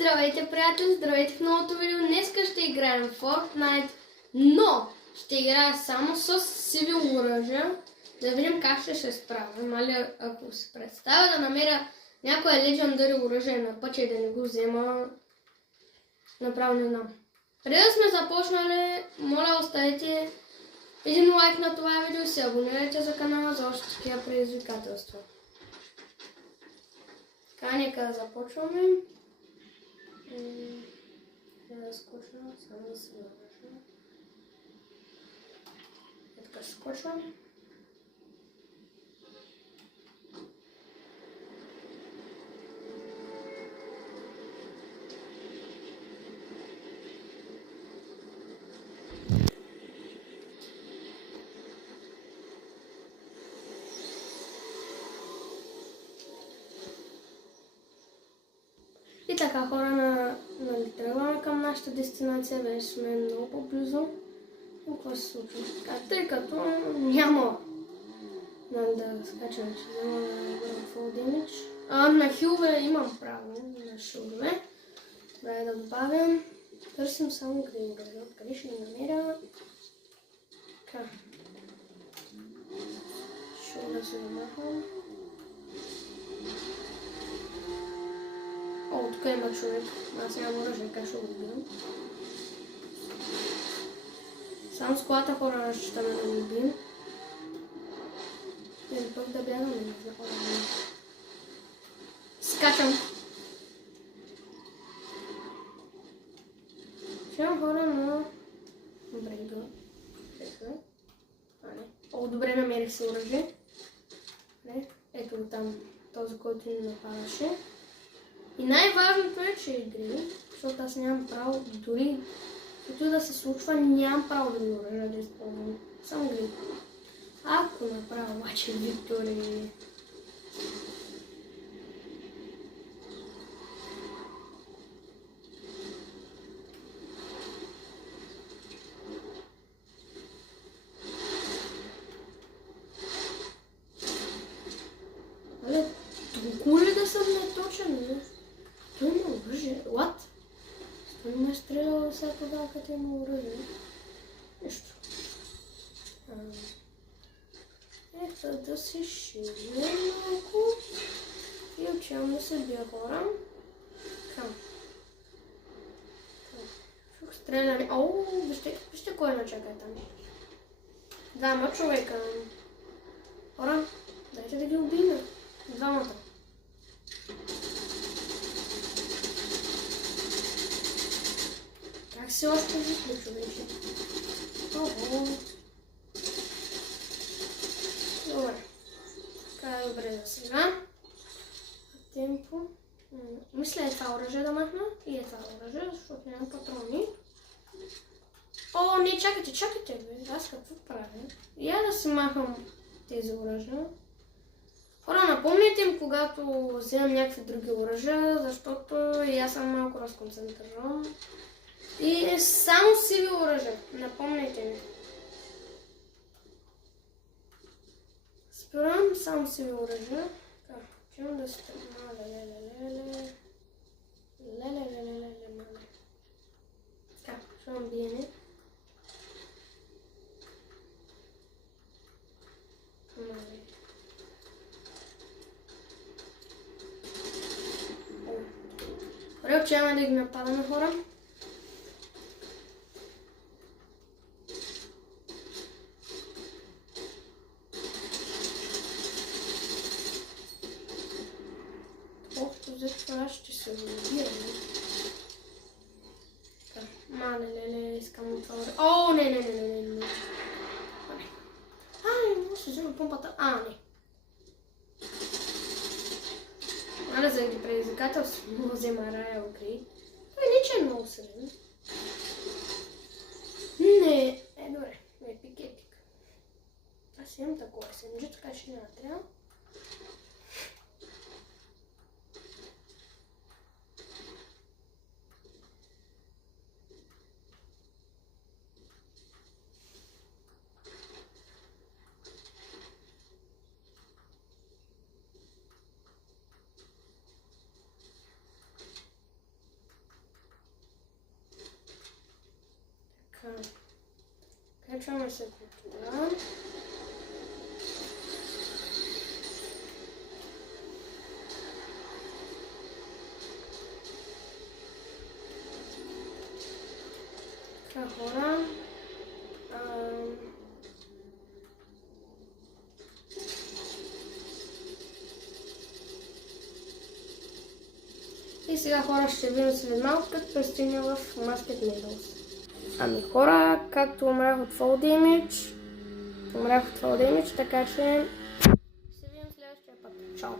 Здравейте, приятели! Здравейте в новото видео! Днеска ще играем в Fortnite, но ще играя само с сиви оръжия. Да видим как ще се справя. Мали, ако се представя да намеря някое Legendary оръжие на пътя и да не го взема, направо не знам. Преди да сме започнали, моля оставете един лайк на това видео и се абонирайте за канала за още такива предизвикателства. Така, нека да започваме. Да скочвам, само да се навържа. Така скочвам. И така, хора, тръгваме към нашата дестинация, вече сме много по-близо. Какво се случва? Тъй като няма да скачам, че взема да бъдам full damage. На хилове имам право, на шилове. Дай да добавям. Търсим само грин гърдъл. Къде ще ги намеря? Така. Шилове се замахвам. О, тук има човек. Аз нямам оръжие, как ще го убивам. Само с колата хора разчитаме да го убием. Или пък да бягаме за хора. Скачам! Ще имам хора на... Добре, идва. О, добре, намерих се оръжие. Ето го там, този, който ни нападаше. И най-важното е, че игри, защото аз нямам право, дори като да се случва, нямам право да ми оръжа да използвам. Само гри. Ако направя обаче Виктори... Але, толкова ли да съм неточен? Той има оръжие. What? Той ме е стрелял всяка дава, като има оръжие. Нищо. Ето да се ширим малко. И отивам да се бия хора. Към. Чух стреляне. Оу, вижте кой ме чака там. Двама човека. Хора, дайте да ги убием. Двамата. Как се още вижда, човече? Ого! Добре. Така е добре за сега. Темпо. Мисля е това оръжие да махна и е това оръжие, защото нямам патрони. О, не, чакайте, бе. Аз какво правя? Я да си махам тези оръжия. Хора, напомните им, когато вземам някакви други оръжия, защото и аз съм малко разконцентриран. И само сиви оръжия. Напомните ми. Спирам само сиви оръжия. Така, чувам да се тръгна. Леле. Така, чувам биене. Добре, отиваме да ги нападаме, хора. Колкото за това ще се убираме. Така, леле, искам това. О, не. Не може да взема помпата. Не. Заради предизвикателство му взема Рая Окей. Той не че е много среден. Не, добре, не е пикетик. Аз имам такова SMG, така че няма трябва. Качваме се култура. Така, хора. И сега, хора, ще видим след малко, като пристигне в Masked Meadows. Ами хора, както умрях от Fall Damage, така че ще видим следващия път. Чао!